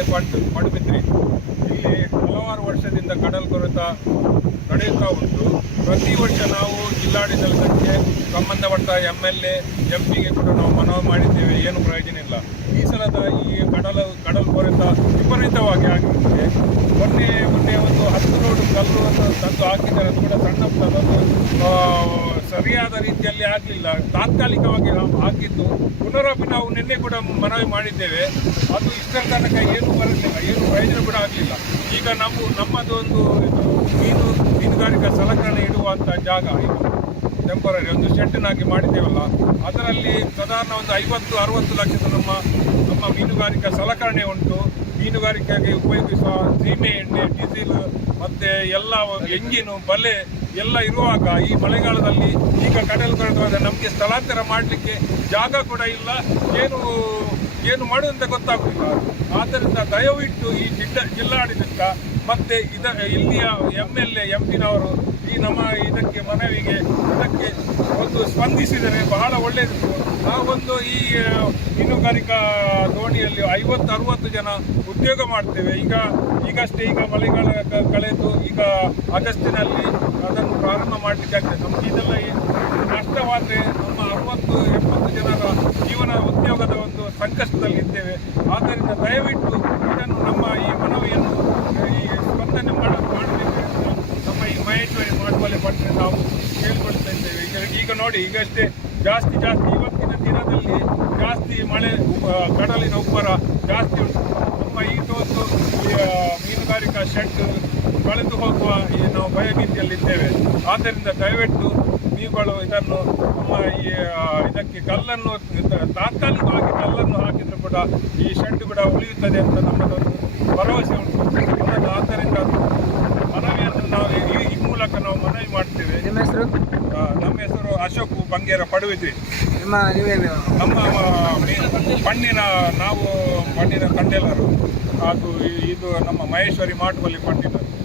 ಮಾಟುವಲೆ ಪಟ್ಟು ಪಡುಬಿದ್ರಿ. ಇಲ್ಲಿ ಹಲವಾರು ವರ್ಷದಿಂದ ಕಡಲ್ ಕೊರೆತ ನಡೆಯುತ್ತಾ ಉಂಟು. ಪ್ರತಿ ವರ್ಷ ನಾವು ಜಿಲ್ಲಾಡಳಿತಕ್ಕೆ ಸಂಬಂಧಪಟ್ಟ ಎಂ ಎಲ್ ಎ ಎಂ ಕೂಡ ನಾವು ಮನವಿ ಮಾಡಿದ್ದೇವೆ. ಏನು ಪ್ರಯೋಜನ ಇಲ್ಲ. ಈ ಸಲದ ಈ ಕಡಲ ಕಡಲ್ ಕೊರೆತ ವಿಪರೀತವಾಗಿ ಆಗಿರುತ್ತದೆ ಮೊನ್ನೆ ಮೊನ್ನೆ ಒಂದು ಹತ್ತು ರೋಡ್ ಅಂತ ತಂದು ಹಾಕಿದ್ದಾರೆ. ಅದು ಕೂಡ ಸಣ್ಣ ಆ, ಸರಿಯಾದ ರೀತಿಯಲ್ಲಿ ಆಗಲಿಲ್ಲ ತಾತ್ಕಾಲಿಕವಾಗಿ ನಾವು ಹಾಕಿದ್ದು ಪುನರಪಿ ನಾವು ನಿನ್ನೆ ಕೂಡ ಮನವಿ ಮಾಡಿದ್ದೇವೆ. ಅದು ಇಷ್ಟರ ತನಕ ಏನು ಬರಲಿಲ್ಲ, ಏನು ಪ್ರಯೋಜನ ಕೂಡ ಆಗಲಿಲ್ಲ. ಈಗ ನಮ್ಮ, ನಮ್ಮದು ಒಂದು ಇದು ಮೀನು, ಮೀನುಗಾರಿಕಾ ಸಲಕರಣೆ ಇಡುವಂಥ ಜಾಗ ಇದು. ಟೆಂಪರರಿ ಒಂದು ಶೆಡ್ನಾಗಿ ಮಾಡಿದ್ದೇವಲ್ಲ. ಅದರಲ್ಲಿ ಸಾಧಾರಣ ಒಂದು ಐವತ್ತು, ಅರವತ್ತು ಲಕ್ಷದ ನಮ್ಮ ನಮ್ಮ ಮೀನುಗಾರಿಕಾ ಸಲಕರಣೆ ಉಂಟು. ಮೀನುಗಾರಿಕೆಗೆ ಉಪಯೋಗಿಸುವ ಸೀಮೆ ಎಣ್ಣೆ, ಡೀಸೆಲ್ ಮತ್ತೆ ಎಲ್ಲ ಎಂಜಿನು, ಬಲೆ ಎಲ್ಲ ಇರುವಾಗ ಈ ಮಳೆಗಾಲದಲ್ಲಿ ಈಗ ಕಡಲು ಕಳೆದ ನಮಗೆ ಸ್ಥಳಾಂತರ ಮಾಡಲಿಕ್ಕೆ ಜಾಗ ಕೂಡ ಇಲ್ಲ. ಏನು ಏನು ಮಾಡುವಂತ ಗೊತ್ತಾಗುವುದಿಲ್ಲ ಆದ್ದರಿಂದ ದಯವಿಟ್ಟು ಈ ಜಿಲ್ಲಾ ಜಿಲ್ಲಾಡಳಿತ ಮತ್ತೆ ಇದ, ಇಲ್ಲಿಯ ಎಂ ಎಲ್ ಎ, ಎಂ ಪಿನವರು ಈ ನಮ್ಮ ಇದಕ್ಕೆ ಮನವಿಗೆ ಇದಕ್ಕೆ ಒಂದು ಸ್ಪಂದಿಸಿದರೆ ಬಹಳ ಒಳ್ಳೆಯದು ಒಂದು ಈ ಮೀನುಗಾರಿಕಾ ದೋಣಿಯಲ್ಲಿ ಐವತ್ತು ಅರವತ್ತು ಜನ ಉದ್ಯೋಗ ಮಾಡ್ತೇವೆ. ಈಗ, ಈಗಷ್ಟೇ ಈಗ ಮಳೆಗಾಲ ಕಳೆದು ಈಗ ಆಗಸ್ಟಿನಲ್ಲಿ ಪ್ರಾರಂಭ ಮಾಡಲಿಕ್ಕೆ ಆಗ್ತದೆ ನಮ್ಗೆ ಇದೆಲ್ಲ ನಷ್ಟವಾದರೆ ನಮ್ಮ ಅರವತ್ತು, ಎಪ್ಪತ್ತು ಜನರ ಜೀವನ ಉದ್ಯೋಗದ ಒಂದು ಸಂಕಷ್ಟದಲ್ಲಿ ಇದ್ದೇವೆ. ಆದ್ದರಿಂದ ದಯವಿಟ್ಟು ಇದನ್ನು ನಮ್ಮ ಈ ಮನವಿಯನ್ನು, ಈ ಸ್ಪಂದನೆ ಮಾಡ, ಮಾಡಬೇಕು ನಮ್ಮ ಈ ಮಹೇಶ್ವರಿ ಮಾಡುವಲ್ಲಿ ಪಟ್ಟರೆ ನಾವು ಕೇಳಿಕೊಳ್ತಾ ಇದ್ದೇವೆ. ಈಗ ಈಗ ನೋಡಿ ಈಗಷ್ಟೇ ಜಾಸ್ತಿ ಜಾಸ್ತಿ ಇವತ್ತಿನ ದಿನದಲ್ಲಿ ಜಾಸ್ತಿ ಮಳೆ ಕಡಲಿನ ಉಬ್ಬರ ಜಾಸ್ತಿ ಉಂಟು. ನಮ್ಮ ಈ ಒಂದು ಮೀನುಗಾರಿಕಾ ಶೆಡ್ ಕಳೆದು ಹೋಗುವ ಈ ನಾವು ಭಯಭೀತಿಯಲ್ಲಿದ್ದೇವೆ. ಆದ್ದರಿಂದ ದಯವಿಟ್ಟು ನೀವುಗಳು ಇದನ್ನು ನಮ್ಮ ಈ ಇದಕ್ಕೆ ಕಲ್ಲನ್ನು ತಾತ್ಕಾಲಿಕವಾಗಿ ಕಲ್ಲನ್ನು ಹಾಕಿದ್ರು ಕೂಡ ಈ ಶೆಡ್ ಕೂಡ ಉಳಿಯುತ್ತದೆ ಅಂತ ನಮ್ಮದೊಂದು ಭರವಸೆ ಉಂಟು. ಆದ್ದರಿಂದ ಮನವಿಯನ್ನು ನಾವು ಈ ಮೂಲಕ ನಾವು ಮನವಿ ಮಾಡ್ತೇವೆ. ನಿಮ್ಮ ಹೆಸರು? ನಮ್ಮ ಹೆಸರು ಅಶೋಕ್ ಬಂಗೇರ ಪಡುವಿದ್ರಿ ನಿಮ್ಮ ನೀವೇನು ನಮ್ಮ ಮಣ್ಣಿನ ನಾವು ಮಣ್ಣಿನ ಕಂಡೆಲರು ಹಾಗೂ ಇದು ನಮ್ಮ ಮಹೇಶ್ವರಿ ಮಾಟುವಲ್ಲಿ ಪಟ್ಟಿದ್ದಾರೆ